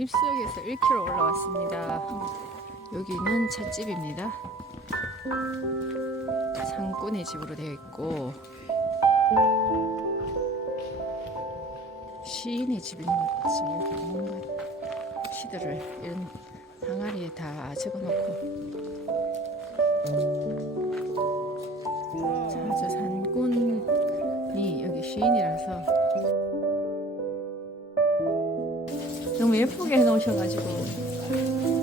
입속에서 1km 올라왔습니다. 여기는 찻집입니다. 상권의 집으로 되어 있고 시인의 집인 것 같지. 여기 시들을 이런 항아리에 다 집어넣고 자, 저 산꾼이 여기 시인이라서 너무 예쁘게 해놓으셔가지고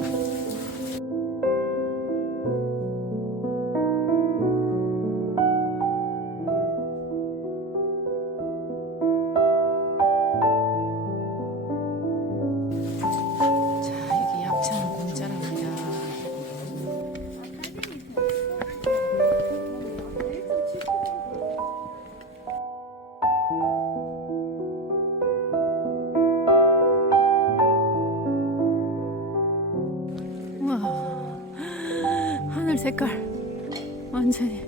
우와. 하늘 색깔 완전히